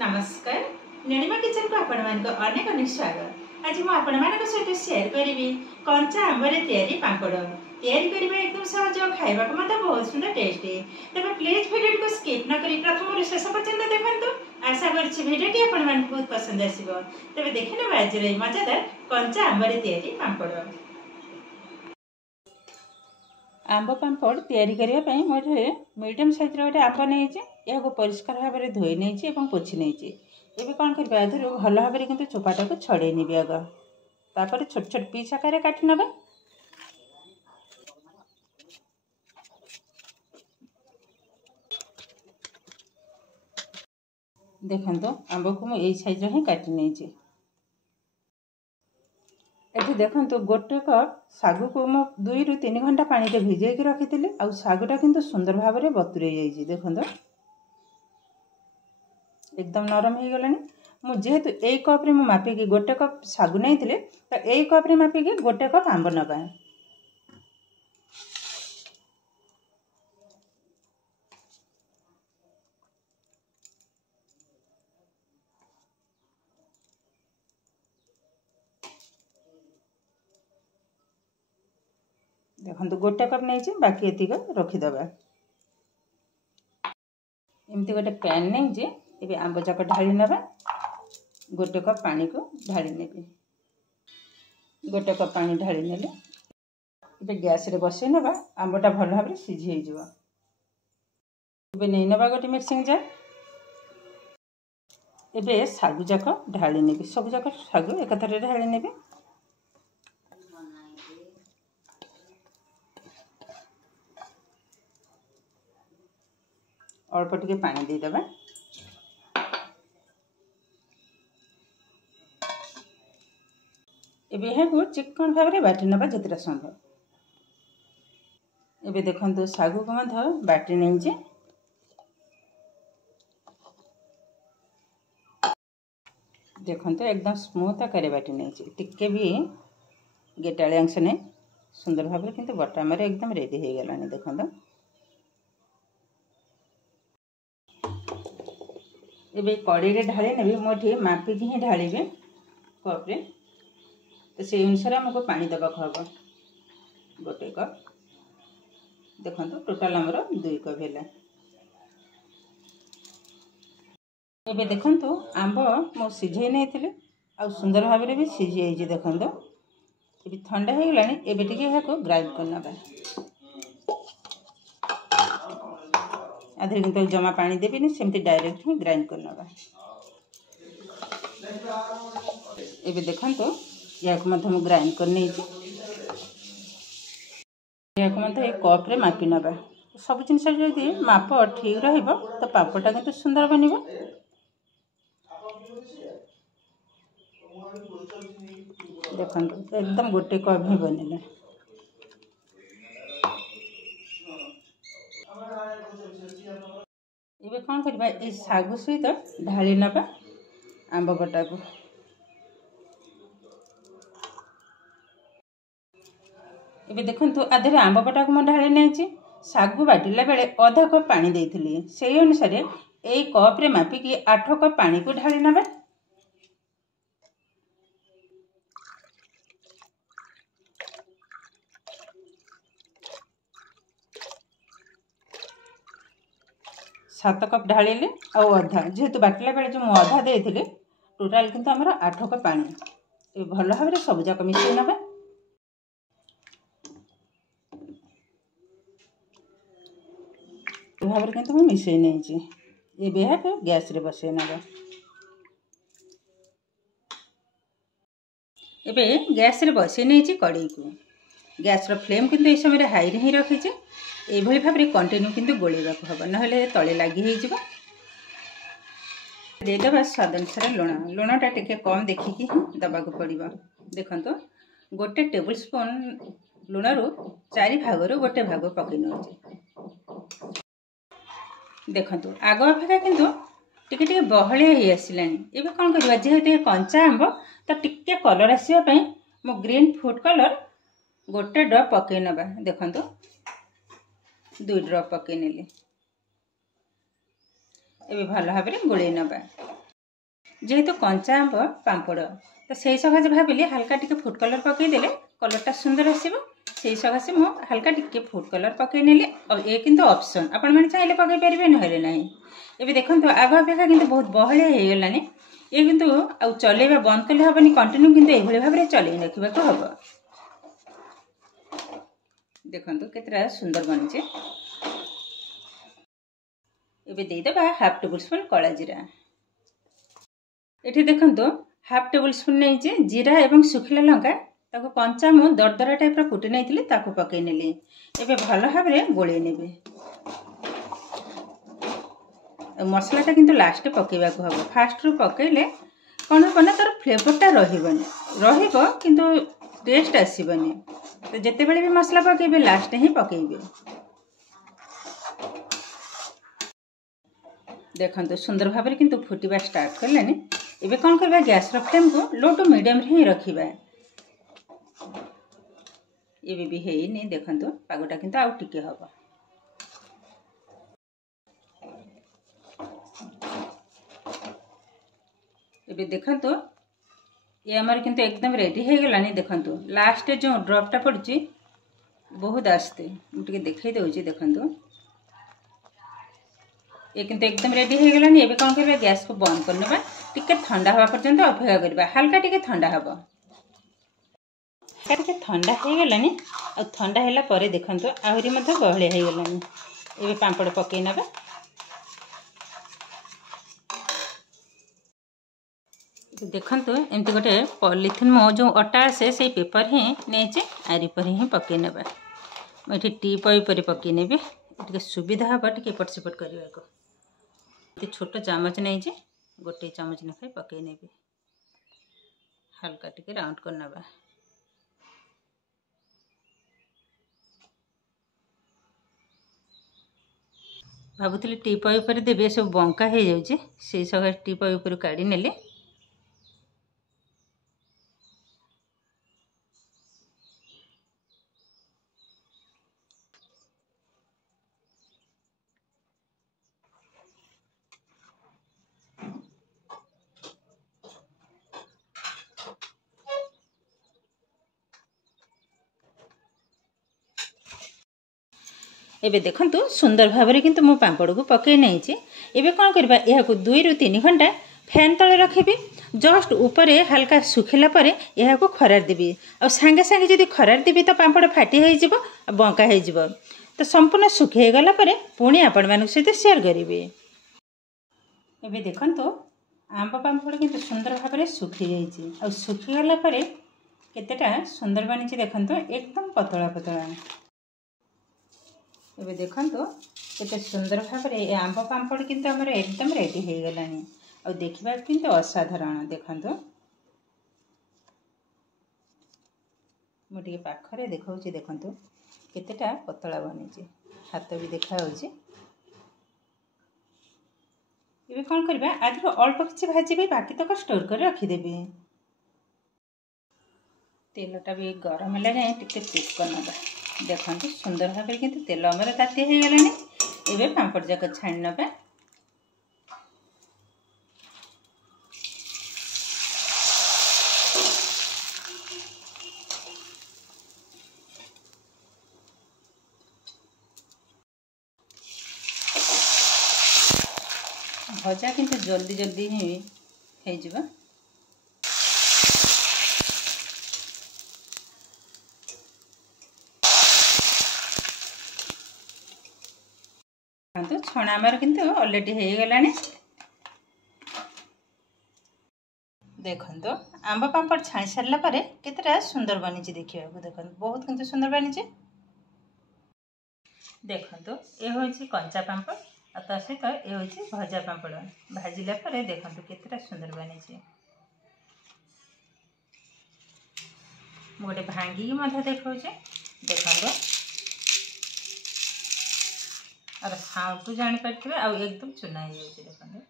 नमस्कार नीलिमा किचन को आपण मान को अनेक अनेक स्वागत। आज मु आपण मान सहित शेयर करी कंचा आंबरे तैयारी पापड़ तैयारी करबा एकदम सहज खाइबा को मत बहुत सुंदर टेस्टी। तबे प्लीज वीडियो को स्किप न करी प्रथम रु शेष पर्यंत देखंतु। आशा करछि वीडियो टी आपण मान बहुत पसंद आसीबो। तबे देखिने आज रे मजेदार कंचा आंबरे तैयारी पापड़। आंब पापड़ तैयारी करिया पई मोरे मीडियम साइज रो गोटे आंब नै छै। यह परिष्कार भाव में धोई नहीं पोछि नहीं। एवं कौन करवा भल भाव में किंतु चोपाटा को छड़े नहीं आग तापर छोट छोट पीस आकार काटि नबा। देखो आंब को मुझे साइज ही काटि नहीं। ये देखो गोटे कप सागु को मु 2 ରୁ 3 घंटा पानी में भिजे रखी आ सागुटा किंतु सुंदर भाव में बतुरे जाइए। देखो एकदम नरम हो गलानी। मु जेहेतु ए कप रे मु मापिकी गोटे कप सागु नहीं थिले तो ए कप रे मापिकी गोटे कप आंब नबा। देखो गोटे कप नहीं बाकी एतिक रखीदबा। एमती गोटे पैन नहीं ये आंब जाक ढाली नबा। गोटे कप पानी को ढाली नेबे। गोटे कप पानी ढाली नेले ये गैस रे बसई नबा। आंबटा भल भाव सीझी हो नहीं नबा गोटे मिक्सिंग जार। ये सागु जाक ढाली नेबे। सब जाक सागु एक थरे ढाली नेबे। अल्प टिके पानी दे देबा। एबे हेगु चिकन भाव में बाटी नबा जतरा संभव। एबे देखंतु सागु को मध बाटी नहीं जे। देखंतु एकदम स्मूथ आकार बाटी नहीं जे। टिके भी गेटाळे अंश नहीं सुंदर भाव में किंतु बटा मारे एकदम रेडी हो गलानी। देखंतु एबे कड़ी रे ढाली नेबी। मोठी मापिकी ही ढालिबे कप रे तो से अनुसार हमको पानी दबा हम गोटे कप। देखो टोटाल आमर 2 कप है। एबे देखंतु आंब मो सिझे नहीं आ सुंदर भाव में भी सिझी जाइए। देखंतु ये ठंडा हो गलानी। एबे टिके याको ग्राइंड करनबा। आधे किंतु जमा पानी देबेनी सेमती डायरेक्ट ही ग्राइंड करनबा। एबे देखंतु याको मध मु ग्राइंड कर नहीं। याको मध एक कप रे मापी नबा। सब जिनस जदि माप ठीक रहिबो तो पापड़टा किंतु सुंदर बनिबो। देखंतु एकदम गोटे कप ही बनिला। एबे कौन करबा ए सागु सहित ढाली नबा आंब बटा को। एबे देखंतु आधे आंब बटा को म ढाली नहीं। सागु बाटिला बेले आधा कप पानी देइथिली सेही अनुसार ए कप रे मापिकी 8 कप पानी को ढाली नबा। सात कप ढालिले आ अधा जेहेतु बाटिला बेले जो अधा देइथिले टोटाल किंतु हमर 8 कप पानी। ए भल भाव में सब जाक मिसई नबा। भाव में किंतु मिसई नहीं। ये बेहा गैस रे बसई नबा। एबे गैस रे बसई नहीं कड़ई को। गैस रो फ्लेम किंतु ए समय हाई रे ही रखीचे। एभली भाव में कंटिन्यू किंतु गोलेबा को हबो नहले तळे लागि हे जिवो। दे देबा स्वाद अनुसार लुण। लुणटा टिके कम देखिकी दबा को पड़िबो। देखंतु गोटे टेबल स्पून लुण रु 4 भाग रु गोटे भाग पकई नउचे। देखंतु आगो अपेक्षा किंतु टिके टिके बहलिया ही आसिलानी। एबे कोन करबा जेहेतु कंचा आंब तो टिके कलर आसीबा पई मो ग्रीन फूड कलर गोटे ड्रॉप पकई नबा। देखंतु 2 ड्रॉप पकई नेली। एबे भल भाव में गोले नबा। जेहेतु कंचा आंब पांपड़ तो से सकाशे भाविली हल्का टिके फूड कलर पकईदे कलरटा सुंदर आसो से सकाशे मु हल्का टिके फूड कलर पकई नेली और ये किंतु ऑप्शन आपण मैंने चाहिए पकई पारे ना ना ये देखो आग अपेक्षा किंतु बहुत बहलिया हो गलानी ये किंतु आउ चलेबा बंद कले हेनी कंटिन्यू किंतु एभली भाव में चलई रखा हम देखो केतटा सुंदर बनी ये देदेबा हाफ टेबुल स्पून कला जीरा ये देखो हाफ टेबुल स्पून नहीं जीरा एवं सुखिला लंका ताको कंचा मु दरदरा टाइप कुटी नहीं पकई नेली एबे भल भाव में गोले नेबे मसलाटा किंतु लास्ट पकेबा को हम फास्ट रु पकेले कौन हम ना तार फ्लेवरटा रहिबो किंतु टेस्ट आसीबनी तो जिते बड़े भी मसला पकेबे लास्ट ही पकेबे देखो सुंदर भाव में किंतु फुटवा स्टार्ट कलानी एबे कौन करबा गैस रो फ्लेम को लो टू मीडियम रे ही रखिबा ये भी है नहीं देखो पागटा किंतु आउ टिके हबो ये देखो ये आमर किंतु एकदम रेडी हो गलानी देखो लास्ट जो ड्रॉपटा पड़ी बहुत आस्ते मुझे देखई दूसरी देखो ये किंतु एकदम रेडी हो गलानी एबे कौन करबा गैस को बंद करनेबा टिके ठंडा हवा पर्यंत अपेक्षा करबा हल्का टिके ठंडा हबो टिके ठंडा हो गलानी आ ठंडा हैला परे देखंतो आहुरी मध्ये बहलिया हो गलानी एबे पांपड़ पकई नबा देखंतो एमती गोटे पॉलिथिन मो जो अटा आसे से पेपर ही नहीं आरी पर ही पकई नबा मुझे टी पई पर पकई नेबे टिके सुविधा हबा टिके एपट सेपट करबा को छोट चामच नहीं गोटे चामच लेखाए पकई नेबे हल्का टिके राउंड कर नबा भाबुतली टी पई पर देबे सब बंका हो जाउची से सगा टी पई पर काढी नेले एबे देखंतु सुंदर भाव में किंतु मो पांपड़ को पकई नहीं एबे कौन करबा यह को 2 ରୁ 3 घंटा फैन तले रखिबी जस्ट ऊपर हल्का सुखिला परे यह को खरार देबी और सांगे सांगे जदि खरार देबी तो पांपड़ फाटी हो जिवो बंका हो जिवो तो संपूर्ण सुखी गला परे पुणी आपण मान सहित शेयर करिवे एबे देखंतु आंब पांपड़ किंतु सुंदर भाव में सुखी जाइए और सुखी गला परे केतेटा सुंदर बनी देखंतु एकदम पतला पतला एबे देखंतु केते सुंदर भाव में आंब पांपड़ किंतु हमर एकदम रेडी हो गलानी और देखिबा किंतु असाधारण देखंतु मुझे पाखरे देखाऊँ देखंतु केतेटा पतला बनी हाथ भी देखा ये कौन करबा आधि अल्प किसी भाजी बाकी तक स्टोर कर रखिदेबी तेलटा भी गरम है जाए टिके कुक करनबा देखो सुंदर भाव में किंतु तेल अमर ताती हो गलानी एबे पांपड़ जाक छाणी नबा भजा किंतु जल्दी जल्दी ही हो जिबा तो छणा आमर किंतु ऑलरेडी हो गलानी देखो आंब पांपड़ छाणी सारा पर केतेटा सुंदर बनी देखा देखो बहुत किंतु सुंदर बनी देखो ये हूँ कंचा पांपड़ और ता सहित ये हूँ भजा पांपड़ भाजिला पर देखो केतेटा सुंदर बनी गोटे भांगी देखा देखो और साउंड को जापारे आ एकदम चुना हो देखो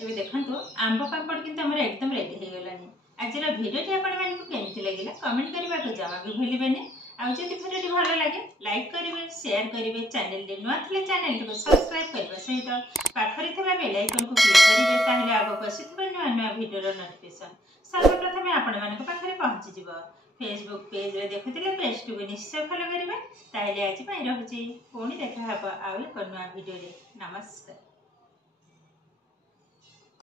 ये देखो आंब पापड़ किंतु हमर एकदम रेडी हो गलानी आज वीडियो टी आपण मानकु केमति लागिला कमेंट करबा को जमा भी भूलिबेनी आदि भिडियो भल लगे लाइक करेंगे शेयर करेंगे चैनल नुआ थे चैनल को सब्सक्राइब करने सहित पाखरी बेल आइकन को क्लिक करेंगे ताहले आगक आसुवा नुआ नुआ भिडियो नोटिफिकेशन सर्वप्रथम आपण मानक पाखरे पहुँची फेसबुक पेज रे देखुले पेज को निश्चय फॉलो करेंगे ताहले आज रहुची पुणी देखा आउ एक नुआ भिडियो। नमस्कार।